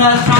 nuestra